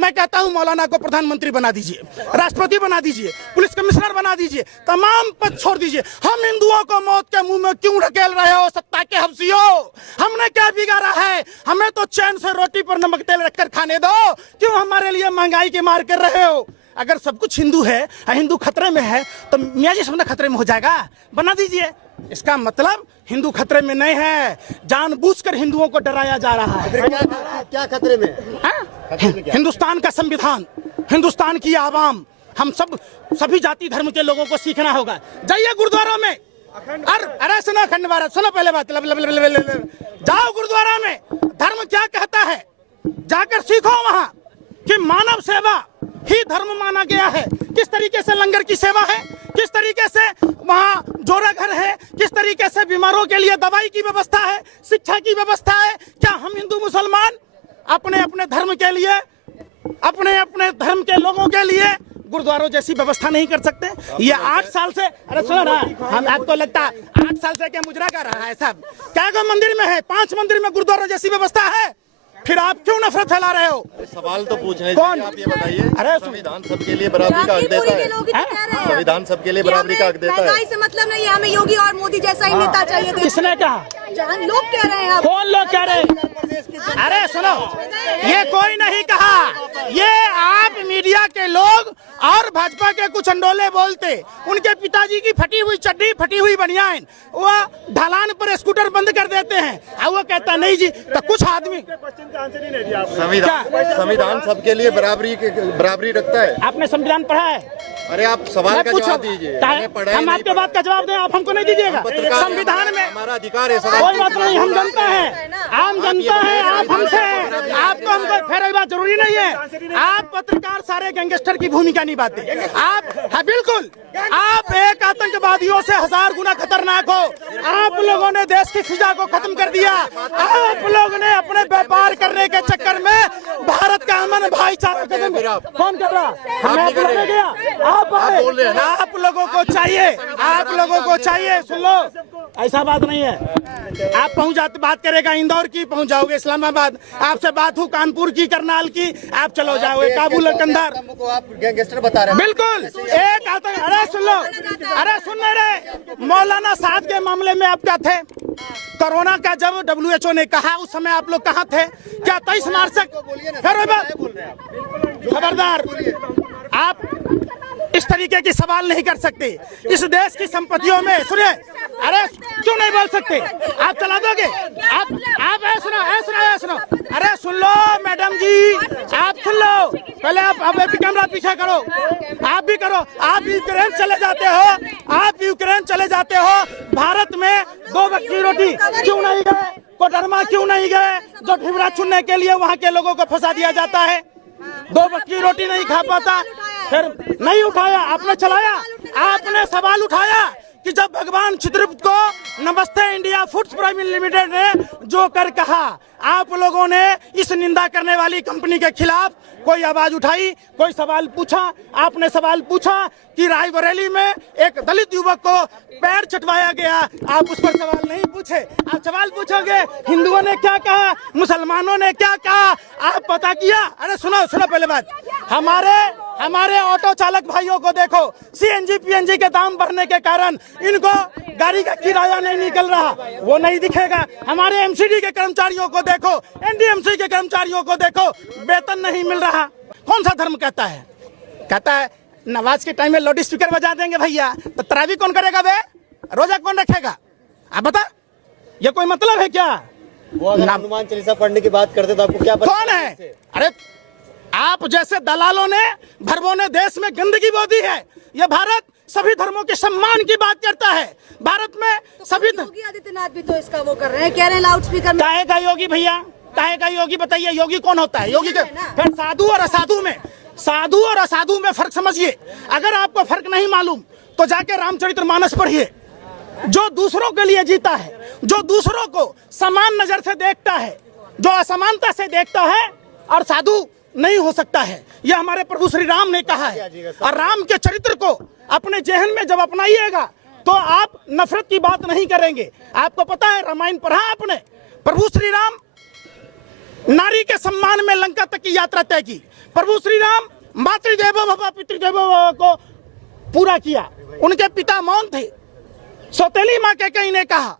मैं कहता हूं मौलाना को प्रधानमंत्री बना दीजिए, राष्ट्रपति बना दीजिए, पुलिस कमिश्नर बना दीजिए, तमाम पद छोड़ दीजिए। हम हिंदुओं को मौत के मुंह में क्यों ढकेल रहे हो सत्ता के हफ्सियों? हमने क्या बिगाड़ा है? हमें तो चैन से रोटी पर नमक तेल रखकर खाने दो, क्यों हमारे लिए महंगाई की मार कर रहे हो? अगर सब कुछ हिंदू है, हिंदू खतरे में है, तो मियाँ जी समझना खतरे में हो जाएगा, बना दीजिए। इसका मतलब हिंदू खतरे में नहीं है, जानबूझकर हिंदुओं को डराया जा रहा है। क्या खतरे में है? हिंदुस्तान का संविधान, हिंदुस्तान की आवाम, हम सब सभी जाति धर्म के लोगों को सीखना होगा। जाइए गुरुद्वारों में, अरे सुनो अखंड भारत, सुनो पहले बात, जाओ गुरुद्वारा में, धर्म क्या कहता है जाकर सीखो वहां कि मानव सेवा ही धर्म माना गया है। किस तरीके से लंगर की सेवा है, किस तरीके से वहाँ जोरा घर है, किस तरीके से बीमारों के लिए दवाई की व्यवस्था है, शिक्षा की व्यवस्था है। क्या हम हिंदू मुसलमान अपने अपने धर्म के लिए, अपने अपने धर्म के लोगों के लिए गुरुद्वारों जैसी व्यवस्था नहीं कर सकते? ये 8 साल से, अरे सुनो ना, हम आपको लगता 8 साल से क्या मुजरा कर रहा है सब? क्या को मंदिर में है, 5 मंदिर में गुरुद्वारों जैसी व्यवस्था है, फिर आप क्यों नफरत फैला रहे हो? सवाल तो पूछने कौन? आप ये बताइए, अरे संविधान सबके लिए बराबरी का हक देता है। संविधान सबके लिए बराबरी का हक देता है। महंगाई से मतलब नहीं है, हमें योगी और मोदी जैसा ही नेता चाहिए। किसने कहा? लोग कह रहे हैं। कौन लोग कह रहे हैं? अरे सुनो, ये कोई नहीं कहा, ये आप मीडिया के लोग और भाजपा के कुछ अंडोले बोलते। उनके पिताजी की फटी हुई चड्डी, फटी हुई बनियान, वो ढलान पर स्कूटर बंद कर देते हैं, और वो कहता नहीं जी। तो कुछ आदमी, संविधान सबके लिए बराबरी रखता है। आपने संविधान पढ़ा है? अरे आप सवाल का जवाब दीजिए। हम आपके बात का जवाब दें, आप हमको नहीं दीजिएगा। संविधान में हमारा अधिकार है। कोई बात नहीं, हम जनता है, आम जनता है, आप हमसे हैं, आपको हमको फिर ये बात जरूरी नहीं है। आप पत्रकार सारे गैंगस्टर की भूमिका निभाते, आप हाँ बिल्कुल, आप एक आतंकवादियों से 1000 गुना खतरनाक हो। आप लोगों ने देश की फिजा को खत्म कर दिया। आप लोगों ने अपने व्यापार करने के चक्कर में भारत का अमन भाईचारा कौन कर रहा? हमें गया। आप लोगों को चाहिए, आप लोगों को चाहिए, सुन लो, ऐसा बात नहीं है। आप पहुंच जाते, बात करेगा इंदौर की, पहुंच जाओगे इस्लामाबाद, आपसे बात हो कानपुर की, करनाल की, आप चलो जाओगे काबुल, कंधार। आप गैंगस्टर बता रहे हैं। बिल्कुल एक आतंक। अरे सुन लो, अरे सुन रहे, मौलाना साहब के मामले में आप क्या थे? कोरोना का जब WHO ने कहा, उस समय आप लोग कहाँ थे? क्या 23 मार्च तक? खबरदार, आप इस तरीके की सवाल नहीं कर सकते। इस देश की संपत्तियों में, सुनिए, अरे क्यों नहीं बोल सकते? आप चला दोगे? आप सुनो, अरे सुन लो मैडम जी, आप सुन लो पहले। आप कैमरा पीछे करो, आप भी करो। आप यूक्रेन चले जाते हो, आप यूक्रेन चले जाते हो, भारत में 2 वक्त की रोटी क्यों नहीं गए? कोडरमा क्यों नहीं गए? जो ढिबरा चुनने के लिए वहाँ के लोगों को फंसा दिया जाता है, 2 वक्त की रोटी नहीं खा पाता, फिर नहीं उठाया। आपने चलाया, आपने सवाल उठाया कि जब भगवान चित्रगुप्त को नमस्ते इंडिया फूड्स प्राइवेट लिमिटेड ने जो कर कहा, आप लोगों ने इस निंदा करने वाली कंपनी के खिलाफ कोई आवाज उठाई, कोई सवाल पूछा? आपने सवाल पूछा कि रायबरेली में एक दलित युवक को पैर चटवाया गया, आप उस पर सवाल नहीं पूछे। आप सवाल पूछोगे हिंदुओं ने क्या कहा, मुसलमानों ने क्या कहा, आप पता किया? अरे सुनो पहले बात, हमारे ऑटो चालक भाइयों को देखो, CNG PNG के दाम बढ़ने के कारण इनको गाड़ी का किराया नहीं निकल रहा, वो नहीं दिखेगा। हमारे MCD के कर्मचारियों को देखो, NDMC के कर्मचारियों को देखो, वेतन नहीं मिल रहा। कौन सा धर्म कहता है? कहता है नमाज के टाइम में लाउड स्पीकर बजा देंगे भैया, तो तरावी कौन करेगा बे? रोजा कौन रखेगा? आप बता, ये कोई मतलब है क्या? वो हनुमान चालीसा पढ़ने की बात करते तो आपको क्या कौन है? अरे आप जैसे दलालों ने, भरवों ने देश में गंदगी बो दी है। ये भारत सभी धर्मों के सम्मान की बात करता है। भारत में तो सभी योगी आदित्यनाथ भी तो इसका वो कर रहे हैं, कह रहे हैं लाउड स्पीकर में। काहे का योगी भैया? काहे का योगी? बताइए, योगी कौन होता है? योगी के फिर साधु और असाधु में फर्क समझिए। अगर आपको फर्क नहीं मालूम तो जाके रामचरितमानस पढ़िए। जो दूसरों के लिए जीता है, जो दूसरों को समान नजर से देखता है, जो असमानता से देखता है, और साधु नहीं हो सकता है। यह हमारे प्रभु श्री राम ने कहा है। और राम के चरित्र को अपने जेहन में जब अपनाइएगा तो आप नफरत की बात नहीं करेंगे। आपको पता है, रामायण पढ़ा आपने? प्रभु श्री राम नारी के सम्मान में लंका तक की यात्रा तय की। प्रभु श्री राम मातृदेवो भव पितृदेवो भव को पूरा किया। उनके पिता मौन थे। सौतेली मां के कहीं ने कहा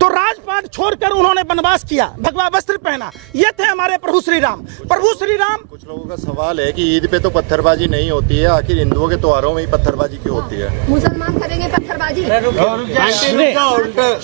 तो राजपाट छोड़कर उन्होंने वनवास किया, भगवा वस्त्र पहना। ये थे हमारे प्रभु श्री राम। प्रभु श्री राम। कुछ लोगों का सवाल है कि ईद पे तो पत्थरबाजी नहीं होती है, आखिर हिंदुओं के त्योहारों में ही पत्थरबाजी क्यों होती है? मुसलमान करेंगे पत्थरबाजी?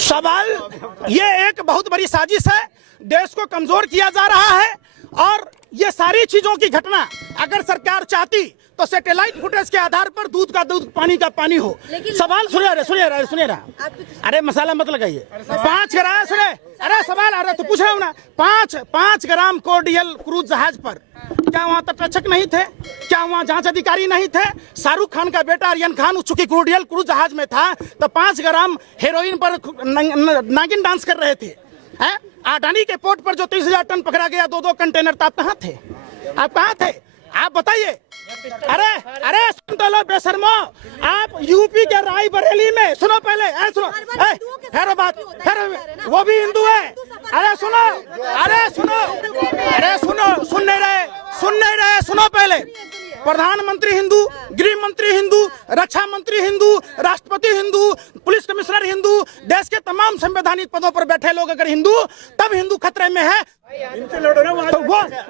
सवाल, ये एक बहुत बड़ी साजिश है, देश को कमजोर किया जा रहा है। और ये सारी चीजों की घटना अगर सरकार चाहती तो सैटेलाइट फुटेज के आधार पर दूध का दूध पानी का पानी हो। सवाल सुनिए रहा अरे मसाला मत लगाइए। 5 ग्राम सुने, अरे सवाल आ रहा तो पूछ रहा हूँ ना। 5 ग्राम कोर्डियल क्रूज जहाज पर क्या वहाँ तटरक्षक नहीं थे? क्या वहाँ जांच अधिकारी नहीं थे? शाहरुख खान का बेटा आर्यन खान चूंकि कोर्डियल क्रूज जहाज में था तो 5 ग्राम हेरोइन पर नागिन डांस कर रहे थे। अडानी के पोर्ट पर जो 30,000 टन पकड़ा गया, 2 कंटेनर, तो आप कहाँ थे? आप कहाँ थे? आप बताइए। अरे सुन तो लो बेशर्मो, आप यूपी के रायबरेली में, सुनो पहले, सुनो, फिर बात, फिर वो भी हिंदू है। अरे सुनो, सुन नहीं रहे, सुनो पहले। प्रधानमंत्री हिंदू, गृह मंत्री हिंदू, रक्षा मंत्री हिंदू, राष्ट्रपति हिंदू, पुलिस कमिश्नर हिंदू, देश के तमाम संवैधानिक पदों पर बैठे लोग अगर हिंदू, तब हिंदू खतरे में है। तो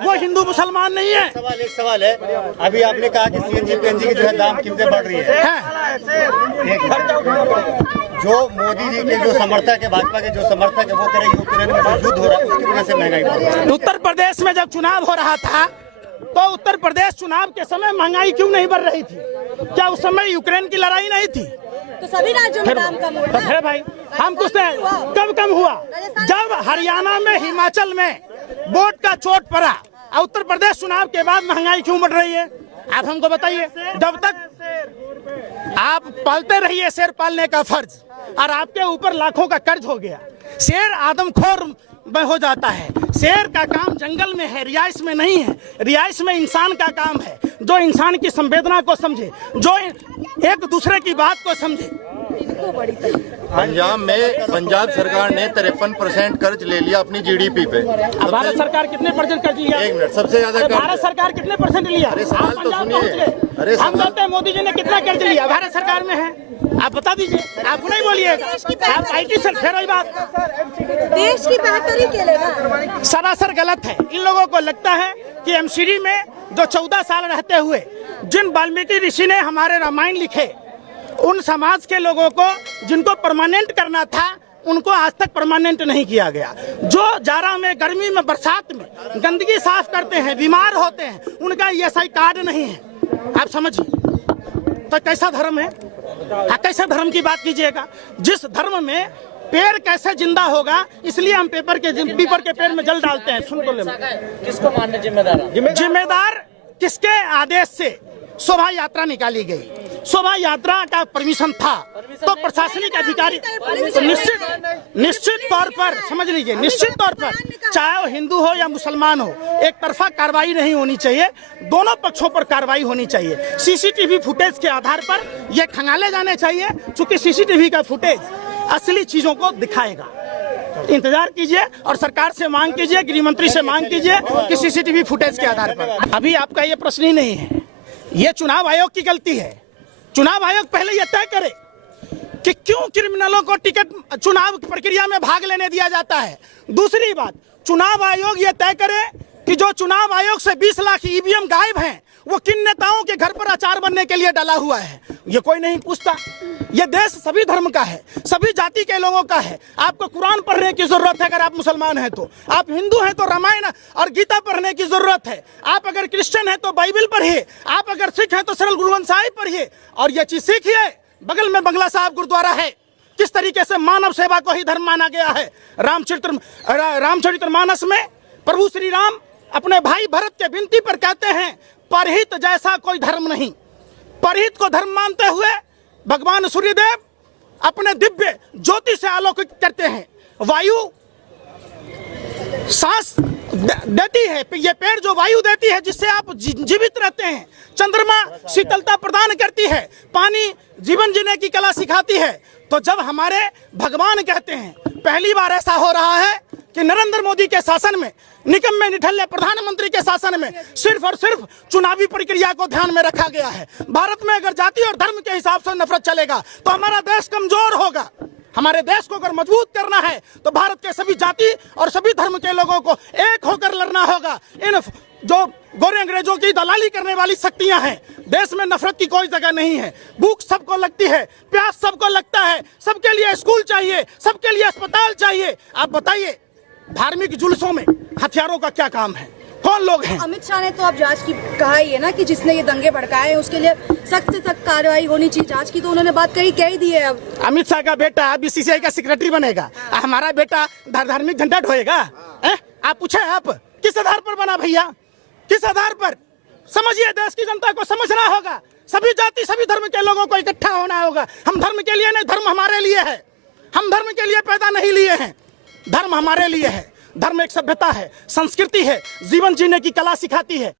वो हिंदू मुसलमान नहीं है। एक सवाल है, अभी आपने कहा कि सीएनजी पीएनजी की जो है दाम कीमतें बढ़ रही है। जो मोदी जी के जो समर्थक है, भाजपा के जो समर्थक है, वो कह रहे यूक्रेन में जो युद्ध हो रहा है उसकी वजह से महंगाई बढ़ रही है। उत्तर प्रदेश में जब चुनाव हो रहा था तो उत्तर प्रदेश चुनाव के समय महंगाई क्यों नहीं बढ़ रही थी? क्या उस समय यूक्रेन की लड़ाई नहीं थी? तो सभी राज्यों में दाम कम हुआ। फिर भाई हम पूछते हैं कब कम हुआ? जब हरियाणा में, हिमाचल में वोट का चोट पड़ा। उत्तर प्रदेश चुनाव के बाद महंगाई क्यों बढ़ रही है? आप हमको बताइए। जब तक आप पालते रहिए शेर पालने का फर्ज, और आपके ऊपर लाखों का कर्ज हो गया। शेर आदमखोर में हो जाता है। शेर का काम जंगल में है, रिहाइश में नहीं है। रिहाइश में इंसान का काम है, जो इंसान की संवेदना को समझे, जो एक दूसरे की बात को समझे। पंजाब सरकार ने 53% कर्ज ले लिया अपनी जीडीपी पे। भारत सरकार कितने % कर्ज लिया? 1 मिनट, सबसे ज्यादा भारत सरकार कितने % लिया? अरे सवाल तो सुनिए। अरे हम कहते हैं मोदी जी ने कितना कर्ज लिया? भारत सरकार में है, आप बता दीजिए। आप नहीं बोलिएगा, आप IT से फिर वही बात। देश की बेहतरी के लिए सरासर गलत है। इन लोगों को लगता है कि एमसीडी में जो 14 साल रहते हुए जिन वाल्मीकि ऋषि ने हमारे रामायण लिखे, उन समाज के लोगों को जिनको परमानेंट करना था, उनको आज तक परमानेंट नहीं किया गया। जो जाड़ा में, गर्मी में, बरसात में गंदगी साफ करते हैं, बीमार होते हैं, उनका ESI कार्ड नहीं है। आप समझिए तो कैसा धर्म है? कैसे धर्म की बात कीजिएगा? जिस धर्म में पेड़ कैसे जिंदा होगा, इसलिए हम पीपर के पेड़ में जल डालते हैं। सुन तो ले, किसको मानने जिम्मेदार किसके आदेश से शोभा यात्रा निकाली गई? शोभा यात्रा का परमिशन था तो प्रशासनिक अधिकारी तो निश्चित तौर पर, समझ लीजिए, निश्चित तौर पर चाहे वो हिंदू हो या मुसलमान हो, एक तरफा कार्रवाई नहीं होनी चाहिए। दोनों पक्षों पर कार्रवाई होनी चाहिए। CCTV फुटेज के आधार पर ये खंगाले जाने चाहिए, क्योंकि CCTV का फुटेज असली चीजों को दिखाएगा। इंतजार कीजिए और सरकार से मांग कीजिए, गृह मंत्री से मांग कीजिए कि CCTV फुटेज के आधार पर। अभी आपका ये प्रश्न ही नहीं है, ये चुनाव आयोग की गलती है। चुनाव आयोग पहले यह तय करे कि क्यों क्रिमिनलों को टिकट चुनाव प्रक्रिया में भाग लेने दिया जाता है। दूसरी बात, चुनाव आयोग यह तय करे कि जो चुनाव आयोग से 20 लाख EVM गायब हैं, वो किन नेताओं के घर पर अचार बनने के लिए डाला हुआ है, ये कोई नहीं पूछता। ये देश सभी धर्म का है, सभी जाति के लोगों का है। आपको कुरान पढ़ने की जरूरत है अगर आप मुसलमान हैं तो, आप हिंदू हैं तो रामायण और गीता पढ़ने की जरूरत है, आप अगर क्रिश्चियन हैं तो बाइबल पढ़िए, आप अगर सिख हैं तो सरल गुरु ग्रंथ साहिब पढ़िए। और ये चीज सीखिए, बगल में बंगला साहब गुरुद्वारा है, किस तरीके से मानव सेवा को ही धर्म माना गया है। रामचरितमानस में प्रभु श्री राम अपने भाई भरत के विनती पर कहते हैं, परहित जैसा कोई धर्म नहीं। परहित को धर्म मानते हुए भगवान सूर्यदेव अपने दिव्य ज्योति से आलोकित करते हैं। वायु सांस देती है, ये पेड़ जो वायु देती है जिससे आप जीवित रहते हैं। चंद्रमा शीतलता प्रदान करती है, पानी जीवन जीने की कला सिखाती है। तो जब हमारे भगवान कहते हैं, पहली बार ऐसा हो रहा है कि नरेंद्र मोदी के शासन में, निकम्मे निठल्ले प्रधानमंत्री के शासन में सिर्फ और सिर्फ चुनावी प्रक्रिया को ध्यान में रखा गया है। भारत में अगर जाति और धर्म के हिसाब से नफरत चलेगा तो हमारा देश कमजोर होगा। हमारे देश को अगर मजबूत करना है तो भारत के सभी जाति और सभी धर्म के लोगों को एक होकर लड़ना होगा। इन जो गोरे अंग्रेजों की दलाली करने वाली शक्तियां हैं, देश में नफरत की कोई जगह नहीं है। भूख सबको लगती है, प्यास सबको लगता है, सबके लिए स्कूल चाहिए, सबके लिए अस्पताल चाहिए। आप बताइए, धार्मिक जुलूसों में हथियारों का क्या काम है? कौन लोग हैं? अमित शाह ने तो अब जांच की कहा ही है ना कि जिसने ये दंगे भड़काए हैं उसके लिए सख्त से सख्त कार्रवाई होनी चाहिए। जांच की तो उन्होंने बात कह ही दी है। अब अमित शाह का बेटा बीसीसीआई का सेक्रेटरी बनेगा, हमारा बेटा धार्मिक झंडा ढोएगा? आप पूछे, आप किस आधार पर बना भैया? किस आधार पर? समझिए, देश की जनता को समझना होगा। सभी जाति सभी धर्म के लोगों को इकट्ठा होना होगा। हम धर्म के लिए नहीं, धर्म हमारे लिए है। हम धर्म के लिए पैदा नहीं लिए हैं, धर्म हमारे लिए है। धर्म एक सभ्यता है, संस्कृति है, जीवन जीने की कला सिखाती है।